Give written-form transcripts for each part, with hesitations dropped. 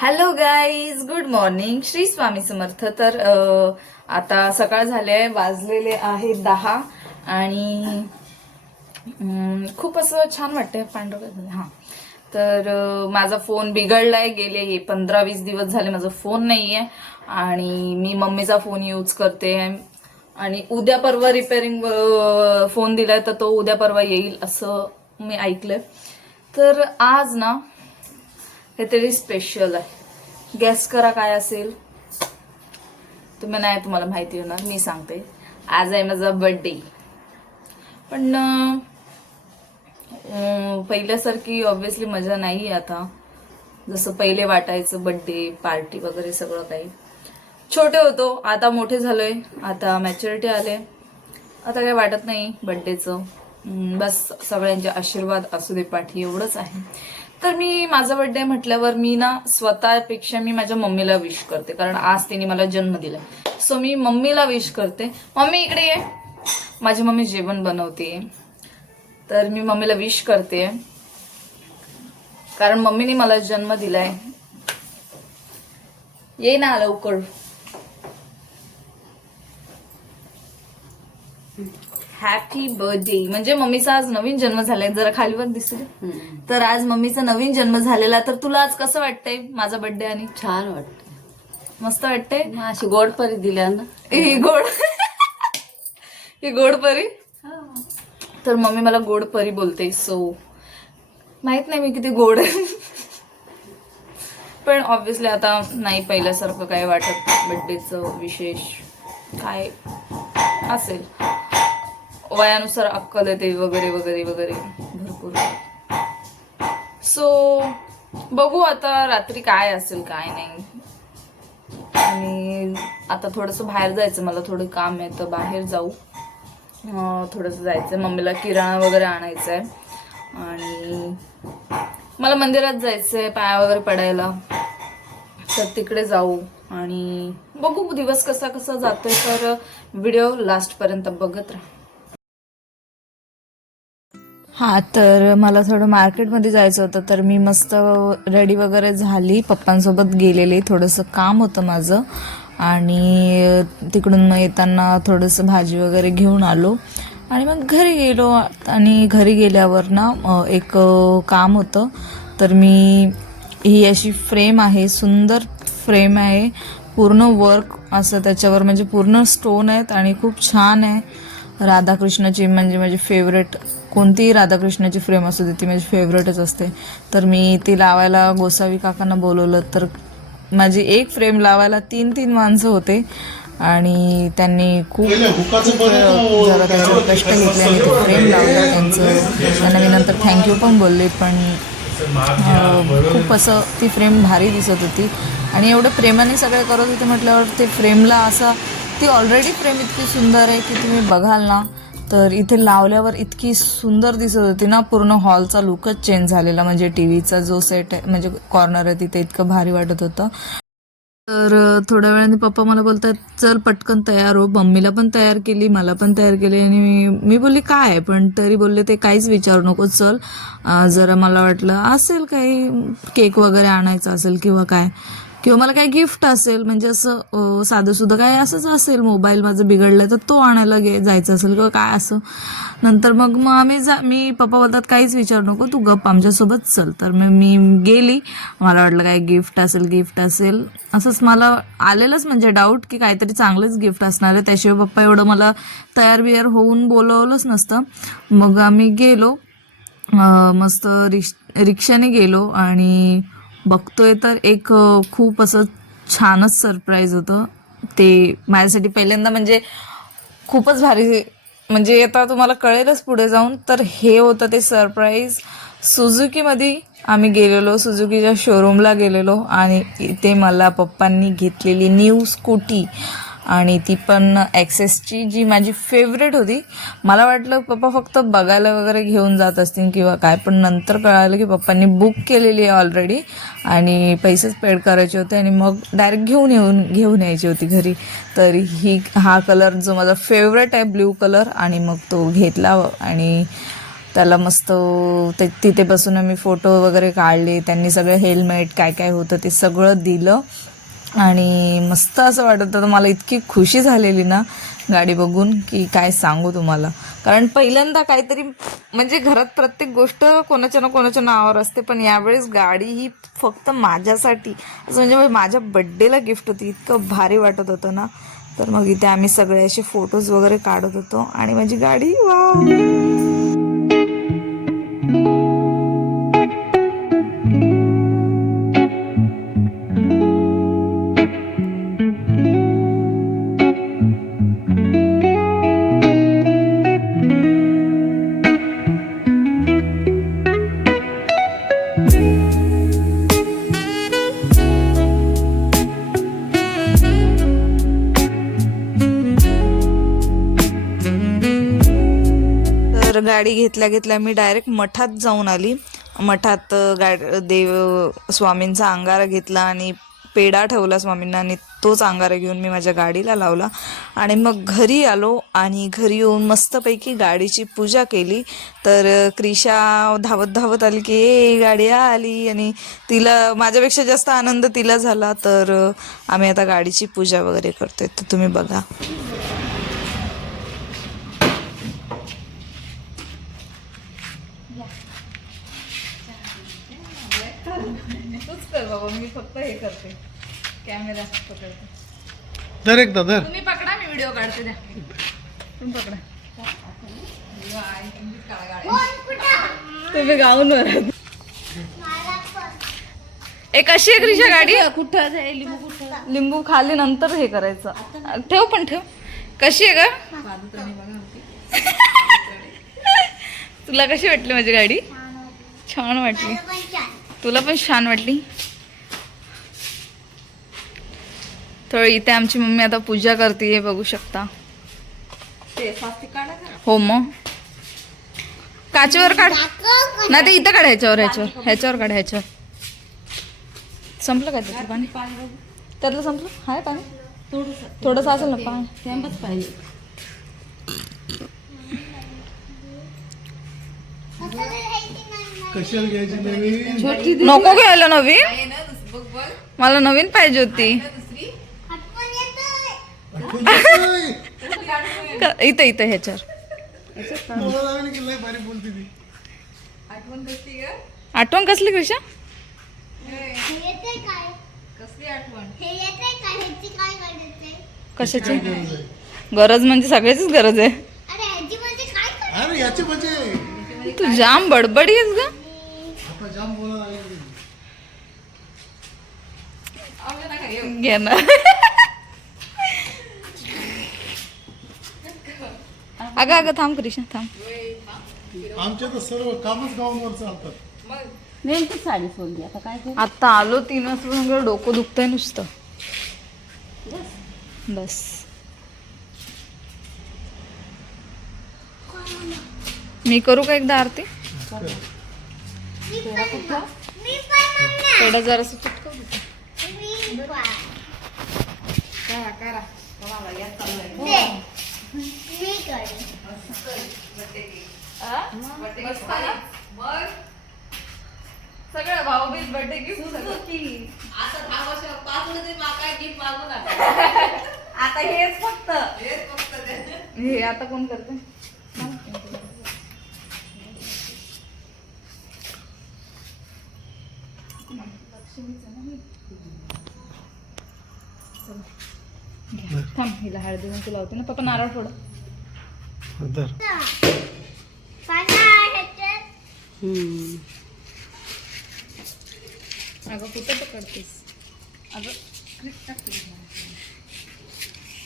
Hello guys, good morning. Shri Swami Samarth. तर आता सकाळ झाले, वाजलेले आहे 10 आणि खूप असं छान वाटतंय. पांढरं हा. तर माझा फोन बिघडलाय. गेले 15-20 दिवस झाले माझा फोन नाहीये आणि मी मम्मीचा फोन यूज करते आणि उद्या परवा रिपेअरिंग फोन दिलाय, तर तो उद्या परवा येईल असं मी ऐकलंय. तर आज ना काहीतरी स्पेशल आहे. गॅस करा काय असेल. तुम्हाला माहिती होणार, मी सांगते. आज आहे माझा बर्थडे. पण पहिल्यासारखी ऑब्व्हियसली मजा नाही आता. जसं पहिले वाटायचं बर्थडे पार्टी वगैरे सगळं काही. छोटे होतो, आता मोठे झालोय, आता मॅच्युरिटी आले, आता काही वाटत नाही बर्थडेचं. बस सगळ्यांचे आशीर्वाद असू दे पाठी, एवढंच आहे. तर मी माझा बर्थडे म्हटल्यावर मी ना स्वतःपेक्षा मी माझ्या मम्मीला विश करते, कारण आज तिने मला जन्म दिलाय. सो मी मम्मीला विश करते. मम्मी इकडे ये. माझी मम्मी जेवण बनवते, तर मी मम्मीला विश करते, कारण मम्मीने मला जन्म दिलाय. ये ना लवकर. Happy birthday. म्हणजे मम्मीचा आज नवीन जन्म झालाय. जरा खालीवर दिसले. तर आज मम्मीचा नवीन जन्म झालेला. तर तुला आज कसं वाटतंय माझा बर्थडे? आणि छान वाटत, मस्त वाटतंय. अशी गोड परी दिल्या ना. ही गोड ही गोड परी. तर मम्मी मला गोड परी बोलते. सो माहित नाही मी किती गोड आहे. पण ऑब्व्हियसली आता नाही पहिल्यासारखं काय वाटत. बर्थडेचं विशेष काय असेल, वयानुसार अक्कल येते वगैरे वगैरे वगैरे भरपूर. सो बघू आता रात्री काय असेल काय नाही. आणि आता थोडंसं बाहेर जायचं, मला थोडं काम आहे, तर बाहेर जाऊ. थोडंसं जायचं, मम्मीला किराणा वगैरे आणायचा आहे आणि मला मंदिरात जायचंय पाया वगैरे पडायला, तर तिकडे जाऊ. आणि बघू दिवस कसा कसा जातोय. तर व्हिडिओ लास्ट पर्यंत बघत राहा. हा, तर मला थोडं मार्केटमध्ये जायचं होतं, तर मी मस्त रेडी वगैरे झाली, पप्पांसोबत गेलेले. थोडंसं काम होतं माझं आणि तिकडून मग येताना थोडंसं भाजी वगैरे घेऊन आलो आणि मग घरी गेलो. आणि घरी गेल्यावर ना एक काम होतं. तर मी ही अशी फ्रेम आहे, सुंदर फ्रेम आहे, पूर्ण वर्क असं त्याच्यावर, म्हणजे पूर्ण स्टोन आहेत आणि खूप छान आहे. राधाकृष्णाची, म्हणजे माझी फेवरेट, कोणतीही राधाकृष्णाची फ्रेम असू दे ती माझी फेवरेटच असते. तर मी ती लावायला गोसावी काकांना बोलवलं, तर माझी एक फ्रेम लावायला 3 माणसं होते आणि त्यांनी खूप जरा त्याच्यावर कष्ट घेतले आणि ते फ्रेम लावलं. त्यांना मी नंतर थँक्यू पण बोलले. पण खूप असं ती फ्रेम भारी दिसत होती आणि एवढं प्रेमाने सगळे करत होते म्हटल्यावर ते फ्रेमला असं, ती ऑलरेडी फ्रेम इतकी सुंदर आहे की तुम्ही बघाल ना तर इथे लावल्यावर इतकी सुंदर दिसत होती ना. पूर्ण हॉलचा लुकच चेंज झालेला. म्हणजे टीव्हीचा जो सेट आहे, म्हणजे कॉर्नर आहे, तिथे इतकं भारी वाटत होतं. तर थोड्या वेळाने पप्पा मला बोलतात चल पटकन तयार हो. मम्मीला पण तयार केली, मला पण तयार केली आणि मी बोलली काय, पण तरी बोलले ते काहीच विचारू नको, चल. जरा मला वाटलं असेल काही केक वगैरे आणायचा असेल किंवा काय, किंवा मला काही गिफ्ट असेल, म्हणजे असं साधंसुद्धा काय असंच असेल, मोबाईल माझं बिघडलाय तर तो आणायला जायचं असेल किंवा काय असं. नंतर मग मी पप्पा बोलतात काहीच विचारू नको, तू गप्प आमच्यासोबत चल. तर मग मी गेली. मला वाटलं काय गिफ्ट असेल असंच मला आलेलंच, म्हणजे डाऊट की काहीतरी चांगलंच गिफ्ट असणार आहे. त्याशिवाय पप्पा एवढं मला तयार बियार होऊन बोलवलंच नसतं. मग आम्ही गेलो, मस्त रिक्षाने गेलो आणि बघतोय तर एक खूप असं छानच सरप्राईज होतं ते माझ्यासाठी. पहिल्यांदा म्हणजे खूपच भारी, म्हणजे आता तुम्हाला कळेलच पुढे जाऊन. तर हे होतं ते सरप्राईज. सुझुकीमध्ये आम्ही गेलेलो, सुझुकीच्या शोरूमला गेलेलो आणि इथे मला पप्पांनी घेतलेली न्यू स्कूटी, आणि ती पण ॲक्सेसची, जी माझी फेवरेट होती. मला वाटलं पप्पा फक्त बघायला वगैरे घेऊन जात असतील किंवा काय, पण नंतर कळालं की पप्पांनी बुक केलेली आहे ऑलरेडी आणि पैसेच पेड करायचे होते आणि मग डायरेक्ट घेऊन यायची होती घरी. तर हा कलर जो माझा फेवरेट आहे, ब्ल्यू कलर, आणि मग तो घेतला आणि त्याला मस्त तिथे बसून आम्ही फोटो वगैरे काढले. त्यांनी सगळं हेल्मेट काय काय होतं ते सगळं दिलं आणि मस्त असं वाटत होतं. मला इतकी खुशी झालेली ना गाडी बघून की काय सांगू तुम्हाला. कारण पहिल्यांदा काहीतरी म्हणजे घरात प्रत्येक गोष्ट कोणाच्या ना कोणाच्या नावावर असते, पण यावेळेस गाडी ही फक्त माझ्यासाठी असं म्हणजे माझ्या बड्डेला गिफ्ट होती. इतकं भारी वाटत होतं ना. तर मग इथे आम्ही सगळे असे फोटोज वगैरे काढत होतो आणि माझी गाडी वा. तर गाडी घेतल्या घेतल्या मी डायरेक्ट मठात जाऊन आली. मठात देव स्वामींचा अंगारा घेतला आणि पेढा ठेवला स्वामींना आणि तोच अंगारा घेऊन मी माझ्या गाडीला लावला आणि मग घरी आलो आणि घरी येऊन मस्तपैकी गाडीची पूजा केली. तर क्रिशा धावत धावत आली की गाडी आली आणि तिला माझ्यापेक्षा जास्त आनंद तिला झाला. तर आम्ही आता गाडीची पूजा वगैरे करतोय, तर तुम्ही बघा. बाबा मी फक्त हे करते, कॅमेरा पकडते. दर एकदा दर तुम्ही पकडा, मी व्हिडिओ काढते. द्या तुम्ही पकडा. तुम्ही गाऊन वर एक अशी आहे क्रिशा गाडी. कुठं लिंबू खाली नंतर हे करायचं. ठेव पण ठेव. कशी आहे का तुला कशी वाटली माझी गाडी? छान वाटली. तुला पण छान वाटली. तर इथे आमची मम्मी आता पूजा करते, बघू शकता. हो मग काचेवर काढ नाही ते इथं काढ. ह्याच्यावर काढ. ह्याच्यावर संपलं काय त्याचं पाणी? त्यातलं संपलं. हाय पाणी थोडंसं असेल ना पाणी. कशाला घ्यायची नवीन? नको घ्यायला नवीन. मला नवीन पाहिजे होती. इथं इथं ह्याच्यावर. आठवण कसली कृषा? कशाची गरज? म्हणजे सगळ्याचीच गरज आहे. तू जाम बडबडी आहेस ग. घे ना. अगं अगं थांब कृष्ण थांब. आमच्या तर सर्व कामच गावांवर चालतात. नेमकी साडी सोडली. आता काय करू? आता आलो 3 वाजता. डोकं दुखतंय नुसतं. बस मी करू का एकदा आरती? पेढा जरासं चिटकव. सगळं भाऊबीज बर्थडे गिफ्ट आता हेच फक्त हे आता कोण करते? थांब हिला हळदी नको लावते ना. पप्पा नारळ फोड. अगं कुठं पकडतेस? अगं क्लिक टाकते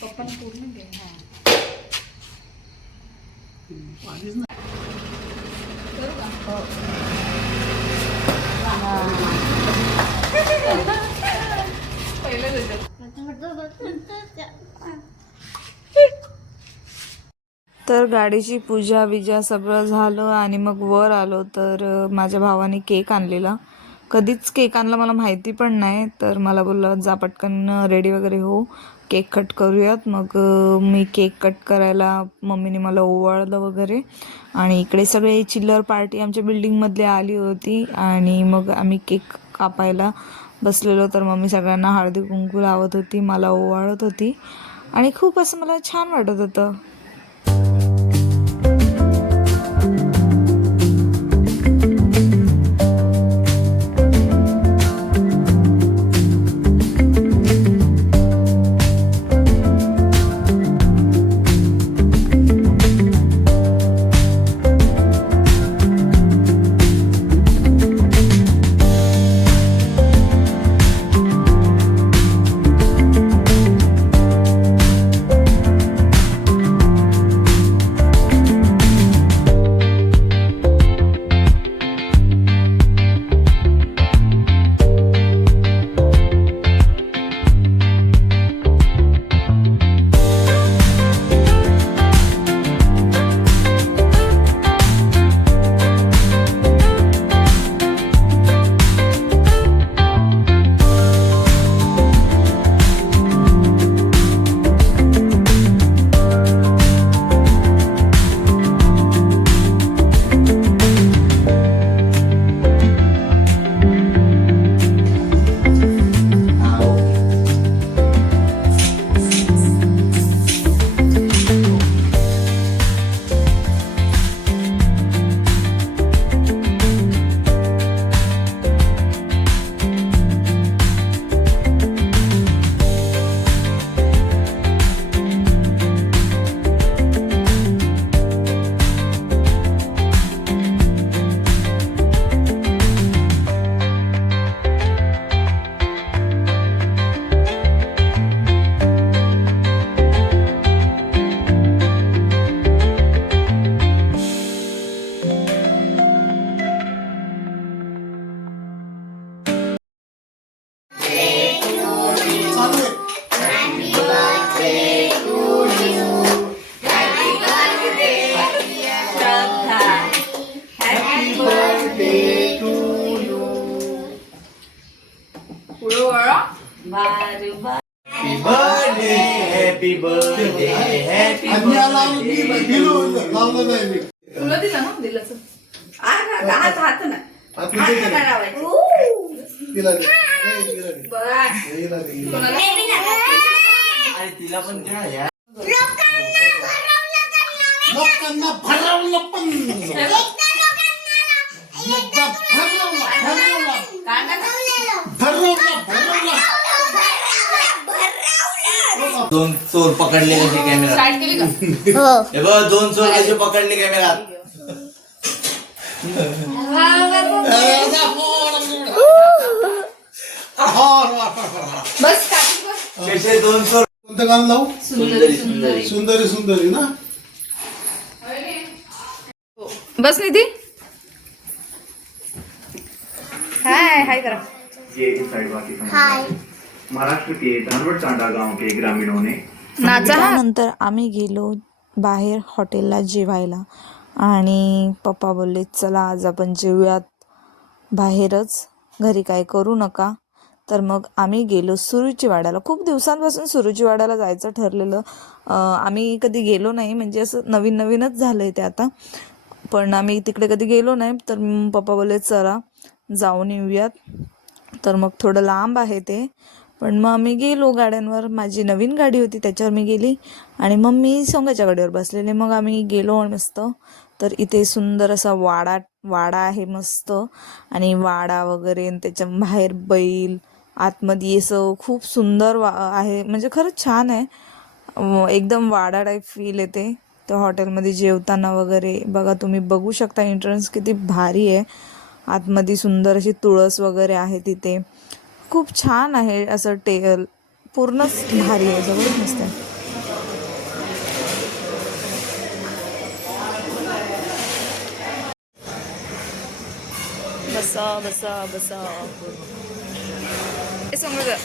पप्पा पूर्ण घे. करू का? पहिलं तर गाडीची पूजा बिजा सगळं झालं आणि मग वर आलो. तर माझ्या भावाने केक आणलेला कधीच केक आणला मला माहिती पण नाही, तर मला बोललं जा पटकन रेडी वगैरे हो, केक कट करूयात. मग मी केक कट करायला मम्मीने मला ओवाळलं वगैरे. आणि इकडे सगळे चिल्लर पार्टी आमच्या बिल्डिंगमधली आली होती आणि मग आम्ही केक कापायला बसलेलो. तर मम्मी सगळ्यांना हळदी कुंकू लावत होती, मला ओवाळत होती आणि खूप असं मला छान वाटत होतं. तुला दिला ना दिलं हात नाही तिला पण घ्या या लोकांना भरवलं पण दोन चोर पकडले कसे कॅमेरा हे बघ 2 चोर कसे पकडले कॅमेरात बस कसे 2 चोर कोणतं गाणं लावू? सुंदरी सुंदरी सुंदरी सुंदरी ना. बस निधी. हाय हाय करा. ये महाराष्ट्र के धानवड तांडा गांव के ग्रामीणों ने त्यानंतर आम्ही गेलो बाहेर हॉटेलला जेवायला आणि पप्पा बोलले चला आज आपण जेवूयात बाहेरच, घरी काय करू नका. तर मग आम्ही गेलो सुरुचीवाड्याला. खूप दिवसांपासून सुरुचीवाड्याला जायचं ठरलेलं. आम्ही कधी गेलो नाही, म्हणजे असं नवीन नवीनच झालं आहे ते आता, पण आम्ही तिकडे कधी गेलो नाही. तर पप्पा बोलले चला जाऊन येऊयात. तर मग थोडं लांब आहे ते, पण मग आम्ही गेलो गाड्यांवर. माझी नवीन गाडी होती त्याच्यावर मी गेली आणि मग मी सोंगाच्या गाडीवर बसलेले. मग आम्ही गेलो मस्त. तर इथे सुंदर असा वाडा आहे मस्त, आणि वाडा वगैरे, आणि त्याच्या बाहेर बैल, आतमध्ये असं खूप सुंदर आहे, म्हणजे खरंच छान आहे. एकदम वाडा टाईप फील येते त्या हॉटेलमध्ये जेवताना वगैरे. बघा तुम्ही बघू शकता एंट्रन्स किती भारी आहे. आतमध्ये सुंदर अशी तुळस वगैरे आहे तिथे. खूप छान आहे असं पूर्णच भारी आहे, जबरदस्त मस्त आहे. बसा बसा बसा. हे समोर जा.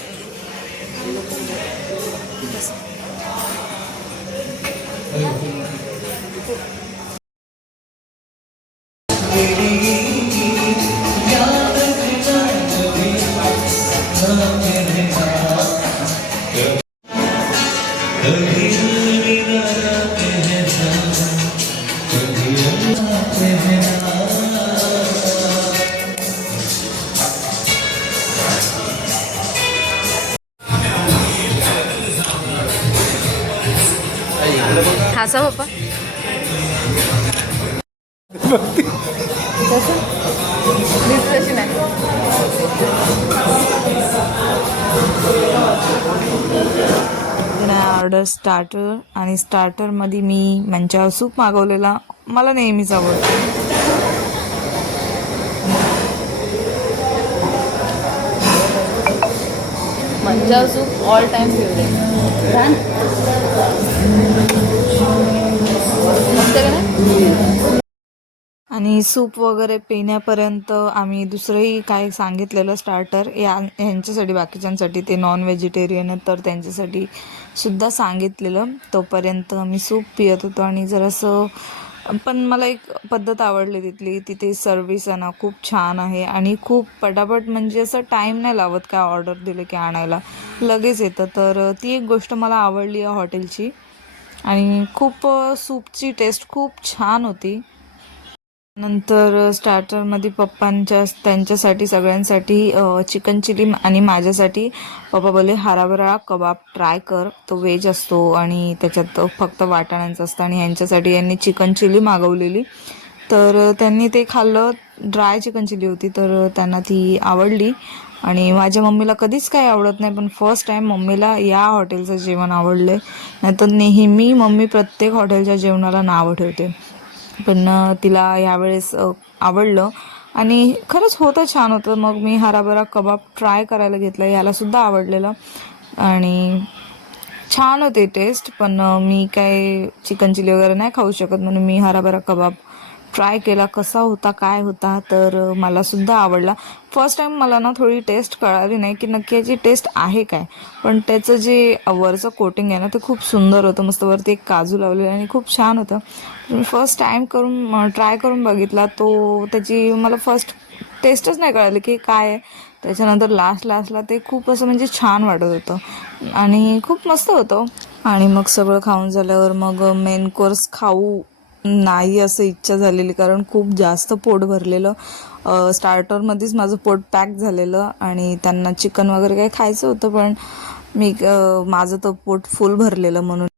हसा पप्पा ऑर्डर स्टार्टर आणि स्टार्टरमध्ये मी मंचाव सूप मागवलेला. मला नेहमीच आवडतं. Manchow soup all time favourite. आणि सूप वगैरे पिण्यापर्यंत आम्ही दुसरंही काय सांगितलेलं स्टार्टर यांच्यासाठी, बाकीच्यांसाठी ते नॉन व्हेजिटेरियन आहेत तर त्यांच्यासाठी सुद्धा सांगितलेलं. तोपर्यंत आम्ही सूप पित होतो. आणि जरासं पण मला एक पद्धत आवडली तिथली. तिथे सर्विस आहे ना खूप छान आहे आणि खूप पटापट, म्हणजे असं टाईम नाही लावत. काय ऑर्डर दिलं की आणायला लगेच येतं. तर ती एक गोष्ट मला आवडली आहे हॉटेलची. आणि खूप सूपची टेस्ट खूप छान होती. नंतर स्टार्टरमध्ये त्यांच्यासाठी सगळ्यांसाठी चिकन चिली आणि माझ्यासाठी पप्पा बोलले हराभरा कबाब ट्राय कर. तो व्हेज असतो आणि त्याच्यात फक्त वाटाण्यांचं असतं. आणि यांच्यासाठी यांनी चिकन चिली मागवलेली. तर त्यांनी ते खाल्लं. ड्राय चिकन चिली होती तर त्यांना ती आवडली. आणि माझ्या मम्मीला कधीच काही आवडत नाही, पण फर्स्ट टाईम मम्मीला या हॉटेलचं जेवण आवडलं. नाही तर नेहमी मम्मी प्रत्येक हॉटेलच्या जेवणाला नावं ठेवते, पण तिला यावेळेस आवडलं. आणि खरंच होतं, छान होतं. मग मी हराभरा कबाब ट्राय करायला घेतला. यालासुद्धा आवडलेलं आणि छान होते टेस्ट. पण मी काय चिकन चिली वगैरे नाही खाऊ शकत, म्हणून मी हराभरा कबाब ट्राय केला. कसा होता काय होता तर मलासुद्धा आवडला. फर्स्ट टाईम मला ना थोडी टेस्ट कळाली नाही की नक्की याची टेस्ट आहे काय, पण त्याचं जे वरचं कोटिंग आहे ना ते खूप सुंदर होतं. मस्त वरती एक काजू लावलेलं आणि खूप छान होतं. मी फर्स्ट टाईम ट्राय करून बघितला तो. त्याची मला फर्स्ट टेस्टच नाही कळाली की काय आहे. त्याच्यानंतर लास्टला ते खूप असं म्हणजे छान वाटत होतं आणि खूप मस्त होतं. आणि मग सगळं खाऊन झाल्यावर मग मेन कोर्स खाऊ नाही असं इच्छा झालेली, कारण खूप जास्त पोट भरलेलं. स्टार्टरमध्येच माझं पोट पॅक झालेलं आणि त्यांना चिकन वगैरे काही खायचं होतं, पण माझं तर पोट फुल भरलेलं. म्हणून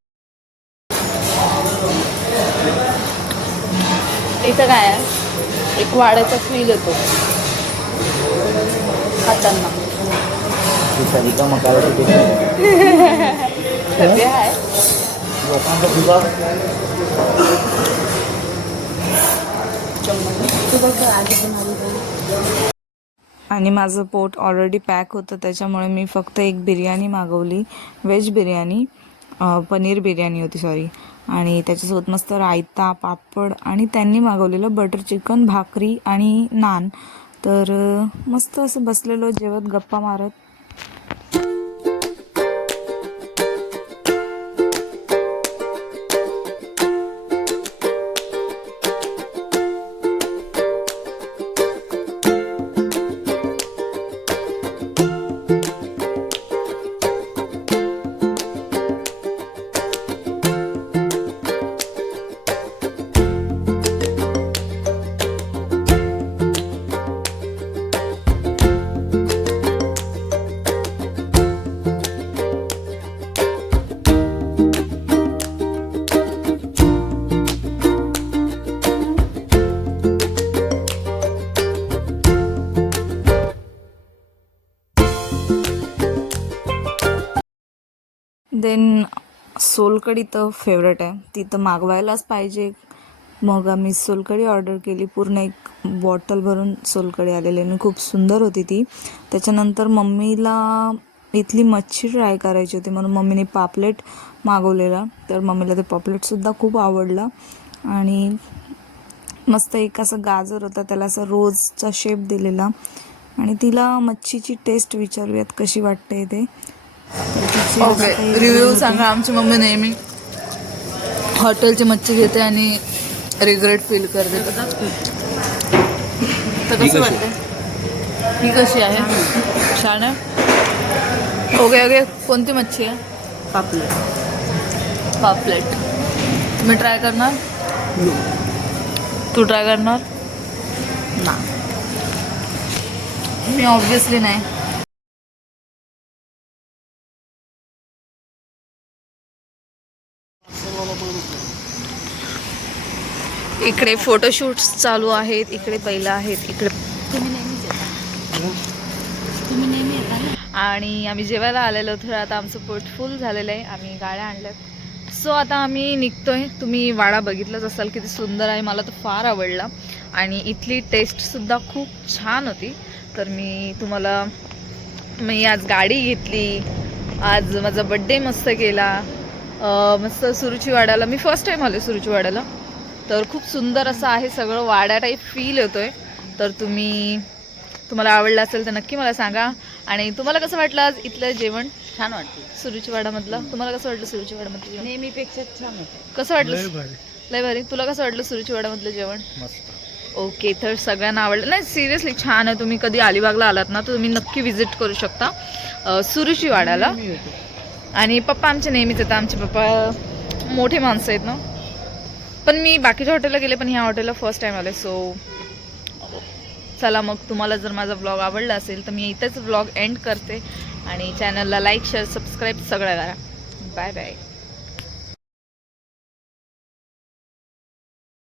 इथं काय आहे, एक वाड्याचा फील येतो खाताना. ते आहे आणि माझं पोट ऑलरेडी पॅक होतं, त्याच्यामुळे मी फक्त एक बिर्याणी मागवली, व्हेज बिर्याणी, पनीर बिर्याणी होती सॉरी. आणि त्याच्यासोबत मस्त रायता, पापड आणि त्यांनी मागवलेलं बटर चिकन, भाकरी आणि नान. तर मस्त असं बसलेलो जेवत गप्पा मारत. देन सोलकढी तर फेवरेट आहे, ती तर मागवायलाच पाहिजे. मग आम्ही सोलकढी ऑर्डर केली. पूर्ण एक बॉटल भरून सोलकढी आलेली आणि खूप सुंदर होती ती. त्याच्यानंतर मम्मीला इथली मच्छी ट्राय करायची होती, म्हणून मम्मीने पापलेट मागवलेला. तर मम्मीला ते पापलेटसुद्धा खूप आवडला. आणि मस्त एक असं गाजर होता, त्याला असं रोजचा शेप दिलेला. आणि तिला मच्छीची टेस्ट विचारूयात कशी वाटते ते. ओके, रिव्ह्यू सांगा. आमची मम्मी नेहमी हॉटेलची मच्छी घेते आणि रिग्रेट फील करते. तर कसं वाटते? ही कशी आहे? छान आहे. ओके ओके, कोणती मच्छी आहे? पापलेट. पापलेट. तुम्ही ट्राय करणार? तू ट्राय करणार? ना. मी ऑब्विसली नाही. इकडे फोटोशूट्स चालू आहेत, इकडे पहिलं आहेत, इकडे आणि आम्ही जेवायला आलेलो तर आता आमचं पोट फुल झालेलं आहे. आम्ही गाड्या आणल्यात, सो आता आम्ही निघतोय. तुम्ही वाडा बघितलाच असाल, किती सुंदर आहे. मला तर फार आवडला आणि इथली टेस्टसुद्धा खूप छान होती. तर मी आज गाडी घेतली, आज माझा बड्डे मस्त केला, मस्त सुरुची वाड्याला. मी फर्स्ट टाईम आले सुरुची वाड्याला, तर खूप सुंदर असं आहे सगळं, वाड्या टाईप फील येतोय. तर तुम्हाला आवडलं असेल तर नक्की मला सांगा. आणि तुम्हाला कसं वाटलं आज इथलं जेवण? छान वाटते. सुरुची वाड्यामधलं तुम्हाला कसं वाटलं? सुरुची वाड्यामधलं जेवण नेहमीपेक्षा छान होतं. कसं वाटलं? लय भारी. तुला कसं वाटलं सुरुची वाड्यामधलं जेवण? ओके, तर सगळ्यांना आवडलं. नाही सिरियसली छान आहे. तुम्ही कधी अलिबागला आलात ना तर तुम्ही नक्की व्हिजिट करू शकता सुरुची वाड्याला. आणि पप्पा आमचे नेहमीच येतात. आमचे पप्पा मोठे माणसं आहेत ना. पण मी बाकीच्या हॉटेलला गेले, पण ह्या हॉटेलला फर्स्ट टाईम आले. सो चला मग, तुम्हाला जर माझा व्लॉग आवडला असेल तर मी इथेच व्लॉग एंड करते. आणि चॅनलला लाईक, शेअर, सबस्क्राईब सगळं करा. Bye bye.